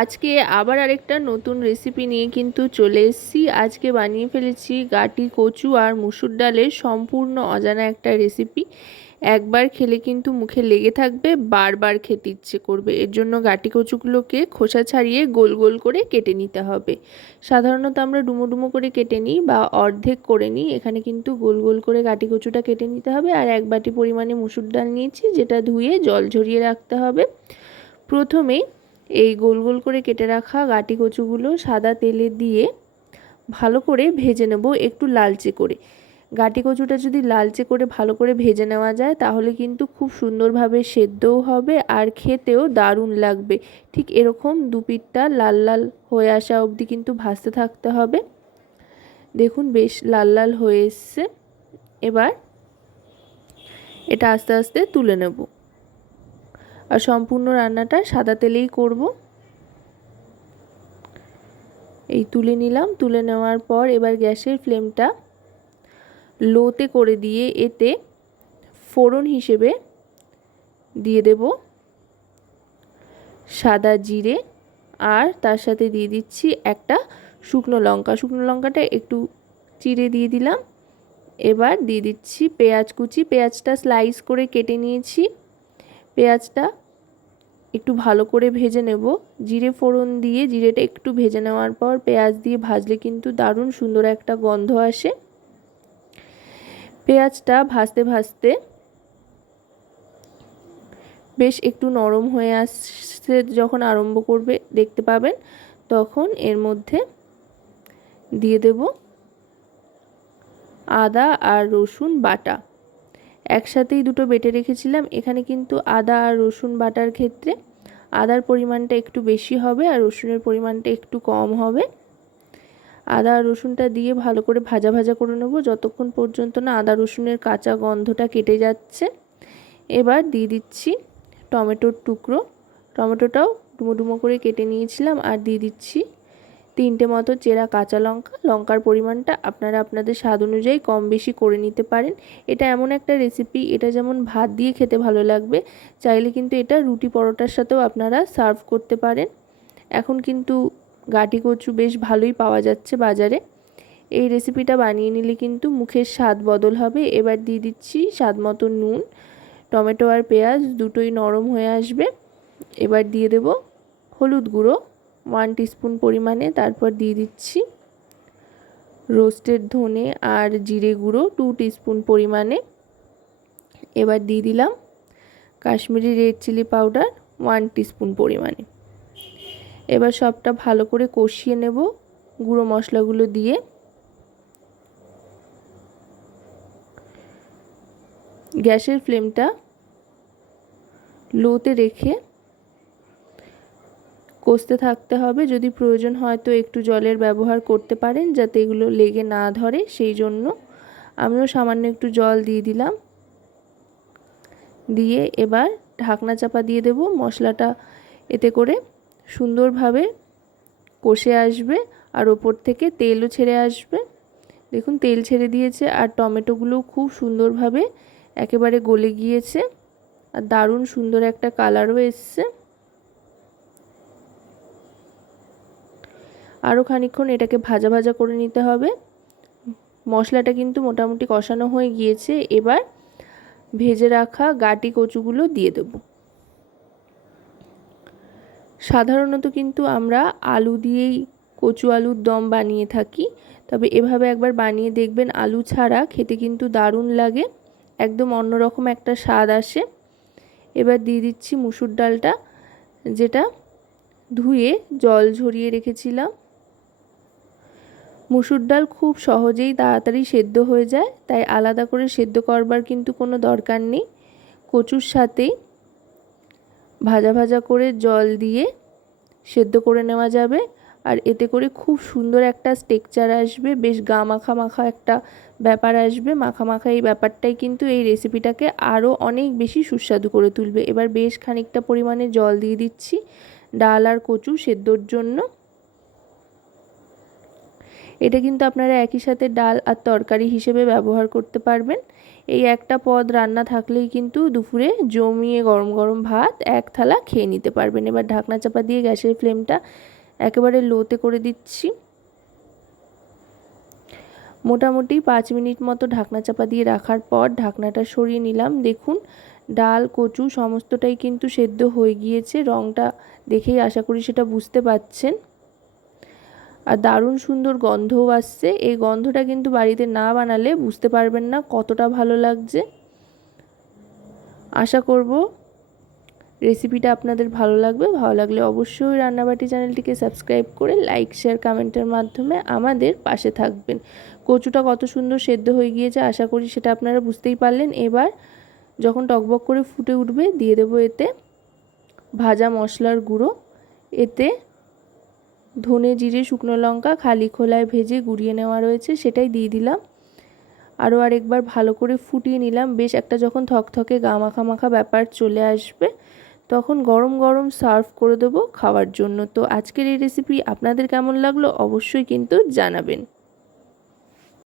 আজকে আবার আরেকটা নতুন রেসিপি নিয়ে কিন্তু চলে এসেছি। আজকে বানিয়ে ফেলেছি গাটি, কচু আর মুসুর ডালের সম্পূর্ণ অজানা একটা রেসিপি একবার খেলে কিন্তু মুখে লেগে থাকবে, বারবার খেতে ইচ্ছে করবে। এর জন্য গাটি, কচুগুলোকে খোসা ছাড়িয়ে গোল গোল করে কেটে নিতে হবে। সাধারণত আমরা ডুমো ডুমো করে কেটে নিই বা অর্ধেক করে নিই। এখানে কিন্তু গোল গোল করে গাটি, কচুটা কেটে নিতে হবে আর এক বাটি পরিমাণে মুসুর ডাল নিয়েছি, যেটা ধুয়ে জল ঝরিয়ে রাখতে হবে। প্রথমেই এই গোল গোল করে কেটে রাখা গাটি কচুগুলো সাদা তেলে দিয়ে ভালো করে ভেজে নেব একটু লালচে করে। গাটি কচুটা যদি লালচে করে ভালো করে ভেজে নেওয়া যায়, তাহলে কিন্তু খুব সুন্দরভাবে সেদ্ধও হবে আর খেতেও দারুণ লাগবে। ঠিক এরকম দু পিঠটা লাল লাল হয়ে আসা অবধি কিন্তু ভাজতে থাকতে হবে। দেখুন বেশ লাল লাল হয়ে এসছে। এবার এটা আস্তে আস্তে তুলে নেব। আর সম্পূর্ণ রান্নাটা সাদা তেলেই করব। এই তুলে নিলাম। তুলে নেওয়ার পর এবার গ্যাসের ফ্লেমটা লোতে করে দিয়ে এতে ফোড়ন হিসেবে দিয়ে দেব। সাদা জিরে আর তার সাথে দিয়ে দিচ্ছি একটা শুকনো লঙ্কা। শুকনো লঙ্কাটা একটু চিড়ে দিয়ে দিলাম। এবার দিয়ে দিচ্ছি পেঁয়াজ কুচি। পেঁয়াজটা স্লাইস করে কেটে নিয়েছি। পেঁয়াজটা একটু ভালো করে ভেজে নেব। জিরে ফোড়ন দিয়ে, জিরেটা একটু ভেজে নেওয়ার পর পেঁয়াজ দিয়ে ভাজলে কিন্তু দারুণ সুন্দর একটা গন্ধ আসে। পেঁয়াজটা ভাজতে ভাজতে বেশ একটু নরম হয়ে আসতে যখন আরম্ভ করবে, দেখতে পাবেন। তখন এর মধ্যে দিয়ে দেব আদা আর রসুন বাটা। একসাথেই দুটো বেটে রেখেছিলাম। এখানে কিন্তু আদা আর রসুন বাটার ক্ষেত্রে আদার পরিমাণটা একটু বেশি হবে আর রসুনের পরিমাণটা একটু কম হবে। আদা আর রসুনটা দিয়ে ভালো করে ভাজা ভাজা করে নেব। যতক্ষণ পর্যন্ত না আদা রসুনের কাঁচা গন্ধটা কেটে যাচ্ছে। এবার দিয়ে দিচ্ছি টমেটোর টুকরো। টমেটোটাও ডুমো ডুমো করে কেটে নিয়েছিলাম আর দিয়ে দিচ্ছি তিনটে মতো চেরা কাঁচা লঙ্কা, লঙ্কার পরিমাণটা আপনারা আপনাদের স্বাদ অনুযায়ী কম বেশি করে নিতে পারেন। এটা এমন একটা রেসিপি এটা যেমন ভাত দিয়ে খেতে ভালো লাগবে, চাইলে কিন্তু এটা রুটি পরোটার সাথেও আপনারা সার্ভ করতে পারেন। এখন কিন্তু গাটি কচু বেশ ভালোই পাওয়া যাচ্ছে বাজারে। এই রেসিপিটা বানিয়ে নিলে কিন্তু মুখের স্বাদ বদল হবে। এবার দিয়ে দিচ্ছি স্বাদ মতো নুন, টমেটো আর পেঁয়াজ দুটোই নরম হয়ে আসবে। এবার দিয়ে দেব হলুদ গুঁড়ো। ওয়ান টিস্পুন পরিমাণে, তারপর দিয়ে দিচ্ছি রোস্টেড ধনে আর জিরে গুঁড়ো টু টিস্পুন পরিমাণে। এবার দিয়ে দিলাম Kashmiri red chilli powder one teaspoon পরিমাণে। এবার সবটা ভালো করে কষিয়ে নেব গুঁড়ো মশলাগুলো দিয়ে। গ্যাসের ফ্লেমটা লোতে রেখে কষতে থাকতে হবে। যদি প্রয়োজন হয় তো একটু জলের ব্যবহার করতে পারেন যাতে এগুলো লেগে না ধরে। সেই জন্য আমিও সামান্য একটু জল দিয়ে দিলাম। দিয়ে এবার ঢাকনা চাপা দিয়ে দেব। মশলাটা এতে করে সুন্দরভাবে কষে আসবে আর ওপর থেকে তেলও ছেড়ে আসবে। দেখুন, তেল ছেড়ে দিয়েছে আর টমেটোগুলো খুব সুন্দরভাবে একেবারে গলে গিয়েছে। আর দারুণ সুন্দর একটা কালারও এসছে। আরও খানিক্ষণ এটাকে ভাজা ভাজা করে নিতে হবে। মশলাটা কিন্তু মোটামুটি কষানো হয়ে গিয়েছে। এবার ভেজে রাখা গাটি কচুগুলো দিয়ে দেব। সাধারণত কিন্তু আমরা আলু দিয়েই কচু আলুর দম বানিয়ে থাকি। তবে এভাবে একবার বানিয়ে দেখবেন আলু ছাড়া খেতে কিন্তু দারুণ লাগে। একদম অন্যরকম একটা স্বাদ আসে। এবার দিয়ে দিচ্ছি মুসুর ডালটা, যেটা ধুয়ে জল ঝরিয়ে রেখেছিলাম। মুসুর ডাল খুব সহজেই তাড়াতাড়ি সেদ্ধ হয়ে যায়, তাই আলাদা করে সেদ্ধ করবার কিন্তু কোনো দরকার নেই। কচুর সাথেই ভাজা ভাজা করে জল দিয়ে সেদ্ধ করে নেওয়া যাবে, আর এতে করে খুব সুন্দর একটা স্টেকচার আসবে, বেশ গা মাখা মাখা একটা ব্যাপার আসবে। মাখা মাখা এই ব্যাপারটাই কিন্তু এই রেসিপিটাকে আরও অনেক বেশি সুস্বাদু করে তুলবে। এবার বেশ খানিকটা পরিমাণে জল দিয়ে দিচ্ছি ডাল আর কচু সেদ্ধর জন্য। এটা কিন্তু আপনারা একই সাথে ডাল আর তরকারি হিসেবে ব্যবহার করতে পারবেন। এই একটা পদ রান্না থাকলেই কিন্তু দুপুরে জমিয়ে গরম গরম ভাত এক থালা খেয়ে নিতে পারবেন। এবার ঢাকনা চাপা দিয়ে গ্যাসের ফ্লেমটা একেবারে লোতে করে দিচ্ছি। মোটামুটি পাঁচ মিনিট মতো ঢাকনা চাপা দিয়ে রাখার পর ঢাকনাটা সরিয়ে নিলাম। দেখুন, ডাল, কচু সমস্তটাই কিন্তু সেদ্ধ হয়ে গিয়েছে। রঙটা দেখেই আশা করি সেটা বুঝতে পাচ্ছেন। আর দারুণ সুন্দর গন্ধও আসছে। এই গন্ধটা কিন্তু বাড়িতে না বানালে বুঝতে পারবেন না কতটা ভালো লাগছে। আশা করব রেসিপিটা আপনাদের ভালো লাগবে। ভালো লাগলে অবশ্যই রান্নাবাটি চ্যানেলটিকে সাবস্ক্রাইব করে লাইক, শেয়ার, কমেন্টের মাধ্যমে আমাদের পাশে থাকবেন। কচুটা কত সুন্দর সেদ্ধ হয়ে গিয়েছে, আশা করি সেটা আপনারা বুঝতেই পারলেন। এবার যখন টকবক করে ফুটে উঠবে, দিয়ে দেবো এতে ভাজা মশলার গুঁড়ো। এতে ধনে, জিরে, শুকনো লঙ্কা খালি খোলায় ভেজে গুড়িয়ে নেওয়া রয়েছে, সেটাই দিয়ে দিলাম। আরও আরেকবার ভালো করে ফুটিয়ে নিলাম। বেশ একটা যখন থকথকে গা মাখা মাখা ব্যাপার চলে আসবে, তখন গরম গরম সার্ভ করে দেবো খাওয়ার জন্য। তো আজকের এই রেসিপি আপনাদের কেমন লাগল অবশ্যই কিন্তু জানাবেন।